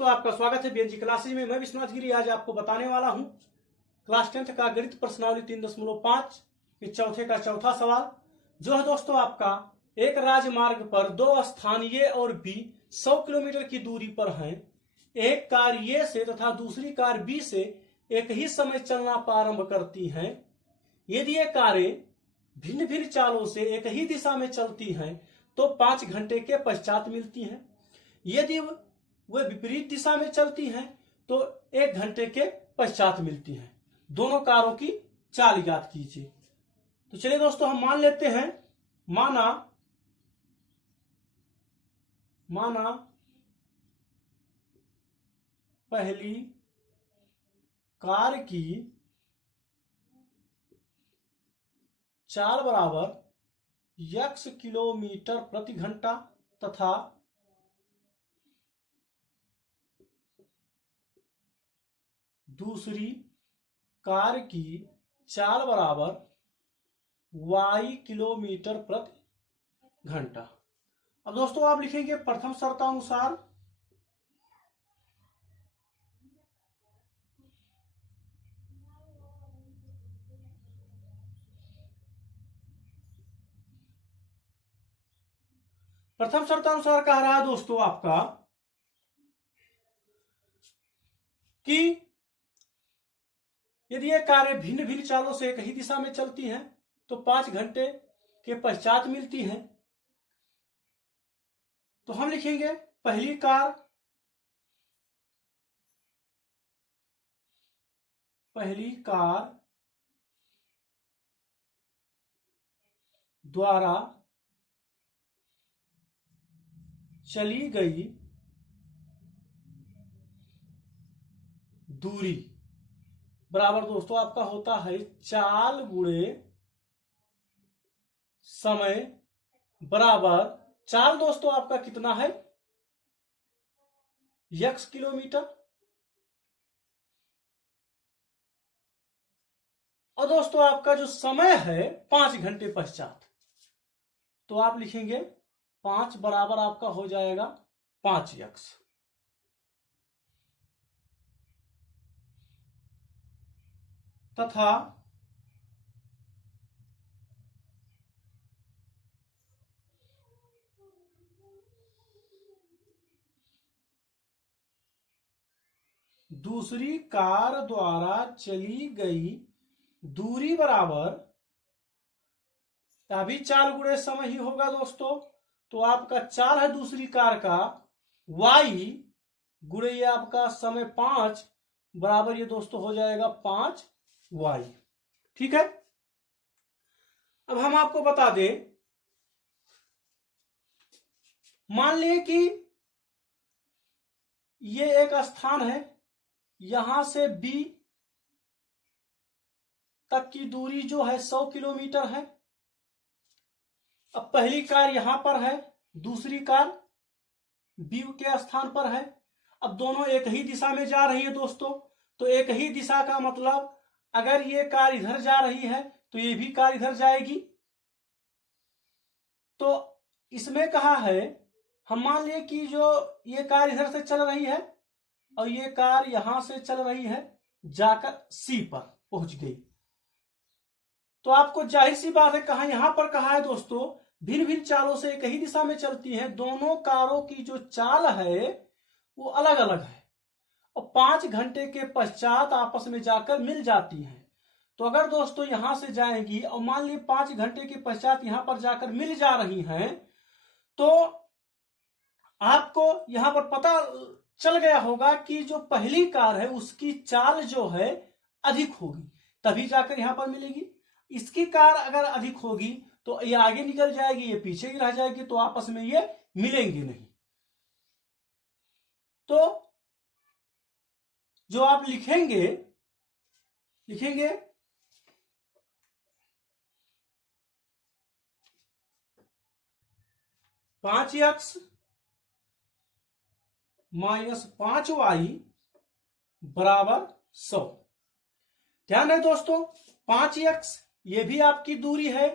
दोस्तों, आपका स्वागत है बीएनजी क्लासेज में। मैं विश्वनाथ गिरी आज आपको बताने वाला हूं क्लास 10th का गणित प्रश्नावली 3.5 के चौथे का चौथा सवाल, जो है दोस्तों आपका एक राजमार्ग पर दो स्थान ए और बी 100 किलोमीटर की दूरी पर हैं। एक कार ए से तथा दूसरी कार बी से एक ही समय चलना प्रारंभ करती हैं। यदि ये कारें भिन्न भिन्न चालों से एक ही दिशा में चलती हैं तो 5 घंटे के पश्चात मिलती हैं। यदि वे विपरीत दिशा में चलती हैं तो 1 घंटे के पश्चात मिलती हैं। दोनों कारों की चाल ज्ञात कीजिए। तो चलिए दोस्तों, हम मान लेते हैं, माना पहली कार की चाल बराबर x किलोमीटर प्रति घंटा तथा दूसरी कार की चाल बराबर y किलोमीटर प्रति घंटा। अब दोस्तों आप लिखेंगे प्रथम शर्तानुसार कह रहा है दोस्तों आपका कि यदि ये कारें भिन्न भिन्न चालों से एक ही दिशा में चलती हैं तो 5 घंटे के पश्चात मिलती हैं। तो हम लिखेंगे पहली कार द्वारा चली गई दूरी बराबर दोस्तों आपका होता है चाल गुणे समय बराबर चाल दोस्तों आपका कितना है x किलोमीटर, और दोस्तों आपका जो समय है 5 घंटे पश्चात, तो आप लिखेंगे 5 बराबर आपका हो जाएगा 5x तथा दूसरी कार द्वारा चली गई दूरी बराबर, अभी चाल गुणे समय ही होगा दोस्तों, तो आपका चाल है दूसरी कार का y गुणे ये आपका समय 5 बराबर ये दोस्तों हो जाएगा 5y। ठीक है। अब हम आपको बता दें, मान लिए कि ये एक स्थान है, यहां से B तक की दूरी जो है 100 किलोमीटर है। अब पहली कार यहां पर है, दूसरी कार B के स्थान पर है। अब दोनों एक ही दिशा में जा रही है दोस्तों, तो एक ही दिशा का मतलब अगर ये कार इधर जा रही है तो ये भी कार इधर जाएगी। तो इसमें कहा है, हम मान लिए कि जो ये कार इधर से चल रही है और ये कार यहां से चल रही है, जाकर C पर पहुंच गई। तो आपको जाहिर सी बात है, कहा यहां पर कहा है दोस्तों भिन्न भिन्न चालों से एक ही दिशा में चलती हैं। दोनों कारों की जो चाल है वो अलग अलग है और 5 घंटे के पश्चात आपस में जाकर मिल जाती हैं। तो अगर दोस्तों यहां से जाएंगी और मान ली 5 घंटे के पश्चात यहां पर जाकर मिल जा रही हैं, तो आपको यहां पर पता चल गया होगा कि जो पहली कार है उसकी चाल जो है अधिक होगी, तभी जाकर यहां पर मिलेगी। इसकी कार अगर अधिक होगी तो ये आगे निकल जाएगी, ये पीछे ही रह जाएगी, तो आपस में ये मिलेंगे नहीं। तो जो आप लिखेंगे 5x माइनस 5y बराबर 100। ध्यान है दोस्तों, 5x ये भी आपकी दूरी है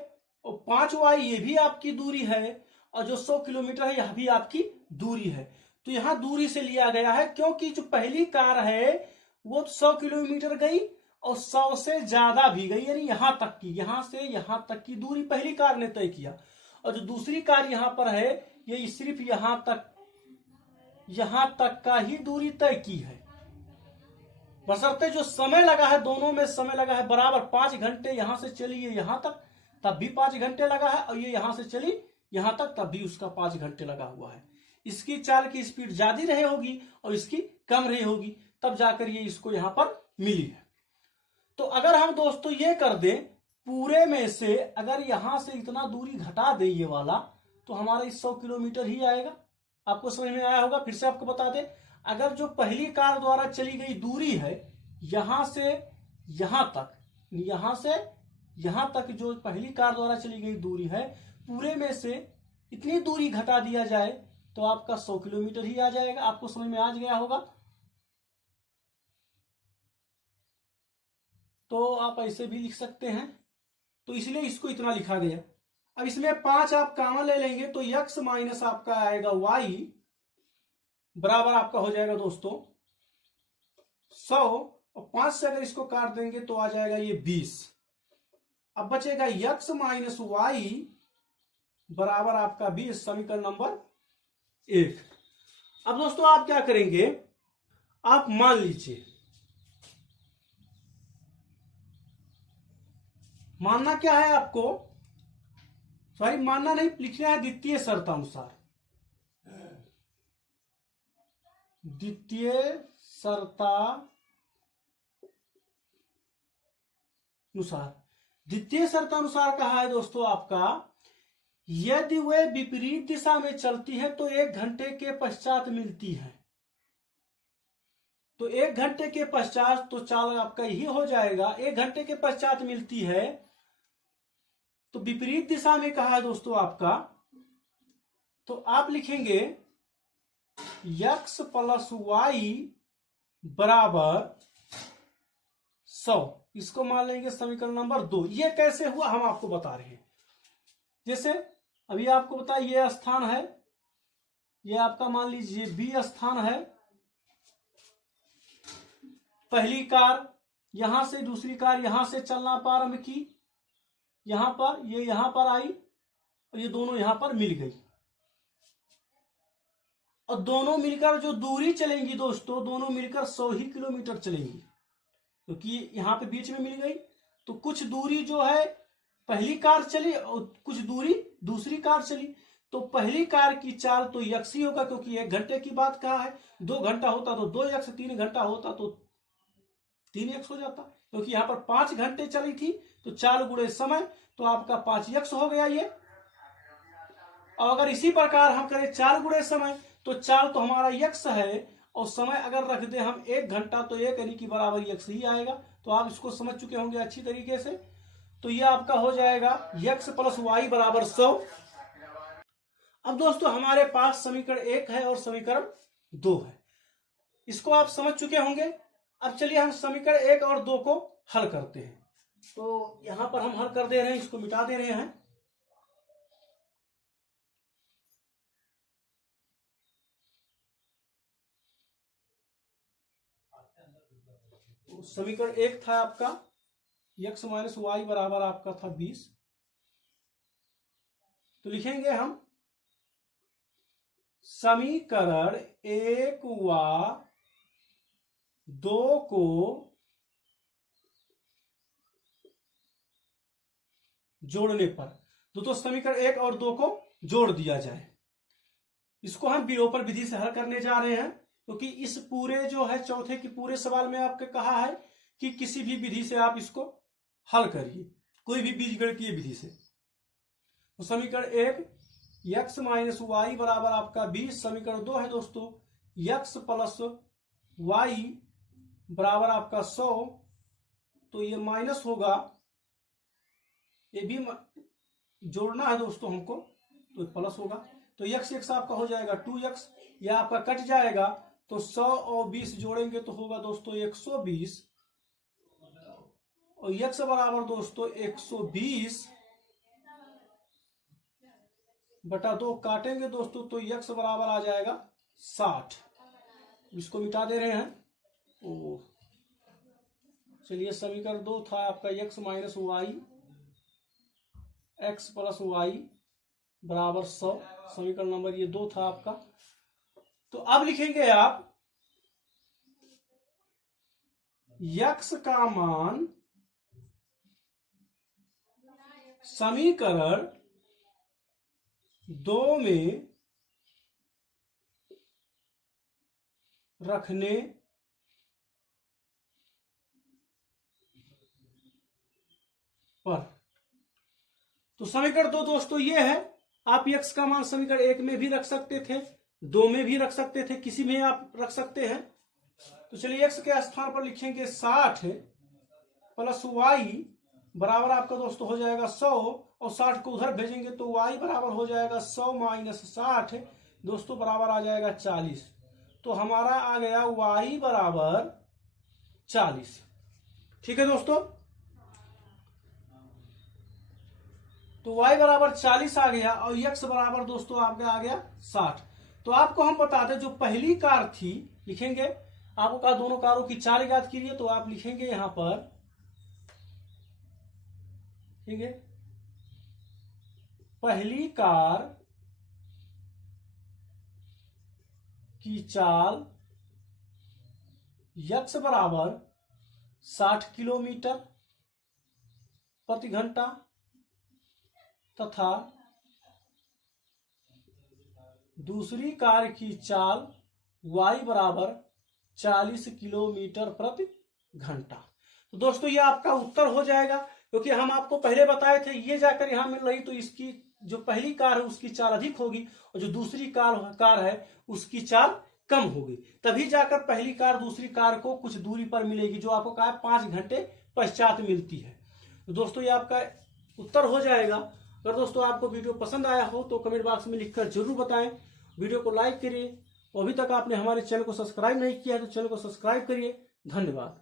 और 5y ये भी आपकी दूरी है और जो 100 किलोमीटर है यह भी आपकी दूरी है। तो यहां दूरी से लिया गया है, क्योंकि जो पहली कार है वो 100 किलोमीटर गई और 100 से ज्यादा भी गई, यानी यहां तक की, यहां से यहां तक की दूरी पहली कार ने तय किया। और जो दूसरी कार यहां पर है ये सिर्फ यहां तक का ही दूरी तय की है। बशर्ते जो समय लगा है, दोनों में समय लगा है बराबर, 5 घंटे यहां से चली ये यहां तक, तब भी 5 घंटे लगा है, और ये यहां से चली यहां तक, तब भी उसका 5 घंटे लगा हुआ है। इसकी चाल की स्पीड ज्यादा रही होगी और इसकी कम रही होगी, तब जाकर ये इसको यहां पर मिली है। तो अगर हम दोस्तों ये कर दें, पूरे में से अगर यहां से इतना दूरी घटा दे ये वाला, तो हमारा इस 100 किलोमीटर ही आएगा। आपको समझ में आया होगा। फिर से आपको बता दें, अगर जो पहली कार द्वारा चली गई दूरी है यहां से यहां तक, यहां से यहां तक जो पहली कार द्वारा चली गई दूरी है, पूरे में से इतनी दूरी घटा दिया जाए तो आपका 100 किलोमीटर ही आ जाएगा। आपको समझ में आ गया होगा। तो आप ऐसे भी लिख सकते हैं, तो इसलिए इसको इतना लिखा गया। अब इसमें 5 आप कॉमन ले लेंगे तो x माइनस आपका आएगा y बराबर आपका हो जाएगा दोस्तों 100, और 5 से अगर इसको काट देंगे तो आ जाएगा ये 20। अब बचेगा x माइनस y बराबर आपका 20, समीकरण नंबर 1। अब दोस्तों आप क्या करेंगे, आप मान लीजिए, मानना क्या है आपको, सॉरी मानना नहीं, लिखना है द्वितीय शर्तानुसार। द्वितीय शर्तानुसार, द्वितीय शर्तानुसार कहा है दोस्तों आपका, यदि वे विपरीत दिशा में चलती है तो 1 घंटे के पश्चात मिलती है। तो 1 घंटे के पश्चात तो चाल आपका यही हो जाएगा, 1 घंटे के पश्चात मिलती है। तो विपरीत दिशा में कहा है दोस्तों आपका, तो आप लिखेंगे x प्लस वाई बराबर 100, इसको मान लेंगे समीकरण नंबर 2। ये कैसे हुआ हम आपको बता रहे हैं। जैसे अभी आपको बता, ये स्थान है, ये आपका मान लीजिए बी स्थान है। पहली कार यहां से, दूसरी कार यहां से चलना प्रारंभ की, यहां पर, ये यहां पर आई और ये दोनों यहां पर मिल गई, और दोनों मिलकर जो दूरी चलेंगी दोस्तों, दोनों मिलकर 100 ही किलोमीटर चलेंगी, क्योंकि यहां पे बीच में मिल गई। तो कुछ दूरी जो है पहली कार चली और कुछ दूरी दूसरी कार चली। तो पहली कार की चाल तो x ही होगा, क्योंकि 1 घंटे की बात कहा है। 2 घंटा होता तो 2x, 3 घंटा होता तो 3x हो जाता, क्योंकि यहां पर 5 घंटे चली थी, तो 4 गुणे समय, तो आपका 5x हो गया ये। और अगर इसी प्रकार हम करें 4 गुणे समय, तो 4 तो हमारा x है, और समय अगर रख दे हम 1 घंटा, तो 1 यानी कि बराबर x ही आएगा। तो आप इसको समझ चुके होंगे अच्छी तरीके से। तो ये आपका हो जाएगा x प्लस वाई बराबर 100। अब दोस्तों हमारे पास समीकरण 1 है और समीकरण 2 है, इसको आप समझ चुके होंगे। अब चलिए हम समीकरण 1 और 2 को हल करते हैं। तो यहां पर हम हल कर दे रहे हैं, इसको मिटा दे रहे हैं। तो समीकरण 1 था आपका x माइनस वाई बराबर आपका था 20। तो लिखेंगे हम समीकरण 1 व 2 को जोड़ने पर, तो समीकरण 1 और 2 को जोड़ दिया जाए। इसको हम विलोपन विधि से हल करने जा रहे हैं, क्योंकि इस पूरे जो है चौथे की पूरे सवाल में आपके कहा है कि किसी भी विधि से आप इसको हल करिए, कोई भी बीजगणितीय विधि से। तो समीकरण 1 x माइनस वाई बराबर आपका 20। समीकरण 2 है दोस्तों x प्लस वाई बराबर आपका 100, तो ये माइनस होगा, ये भी जोड़ना है दोस्तों हमको, तो प्लस होगा। तो x आपका हो जाएगा 2x, यह आपका कट जाएगा, तो 100 और 20 जोड़ेंगे तो होगा दोस्तों 120, और x बराबर दोस्तों 120 बटा 2 काटेंगे दोस्तों, तो x बराबर आ जाएगा 60, इसको मिटा दे रहे हैं। ओ चलिए, समीकरण 2 था आपका x minus y, x plus y बराबर 100। समीकरण नंबर ये 2 था आपका। तो अब लिखेंगे आप x का मान समीकरण 2 में रखने पर। तो समीकरण 2 दोस्तों ये है। आप x का मान समीकरण 1 में भी रख सकते थे, 2 में भी रख सकते थे, किसी में आप रख सकते हैं। तो चलिए, x के स्थान पर लिखेंगे 60 प्लस वाई बराबर आपका दोस्तों हो जाएगा 100, और 60 को उधर भेजेंगे तो y बराबर हो जाएगा 100 माइनस 60 दोस्तों बराबर आ जाएगा 40। तो हमारा आ गया y बराबर 40। ठीक है दोस्तों, तो y बराबर 40 आ गया और x बराबर दोस्तों आपका आ गया 60। तो आपको हम बताते जो पहली कार थी, लिखेंगे आपको कहा दोनों कारों की चाल याद कीजिए। तो आप लिखेंगे यहां पर, ठीक है, पहली कार की चाल x बराबर 60 किलोमीटर प्रति घंटा तथा दूसरी कार की चाल y बराबर 40 किलोमीटर प्रति घंटा। तो दोस्तों ये आपका उत्तर हो जाएगा, क्योंकि हम आपको पहले बताए थे ये जाकर यहां मिल रही तो इसकी जो पहली कार है उसकी चाल अधिक होगी और जो दूसरी कार है उसकी चाल कम होगी, तभी जाकर पहली कार दूसरी कार को कुछ दूरी पर मिलेगी, जो आपको कहा 5 घंटे पश्चात मिलती है। तो दोस्तों ये आपका उत्तर हो जाएगा। अगर दोस्तों आपको वीडियो पसंद आया हो तो कमेंट बॉक्स में लिखकर जरूर बताएं। वीडियो को लाइक करिए, अभी तक आपने हमारे चैनल को सब्सक्राइब नहीं किया है तो चैनल को सब्सक्राइब करिए। धन्यवाद।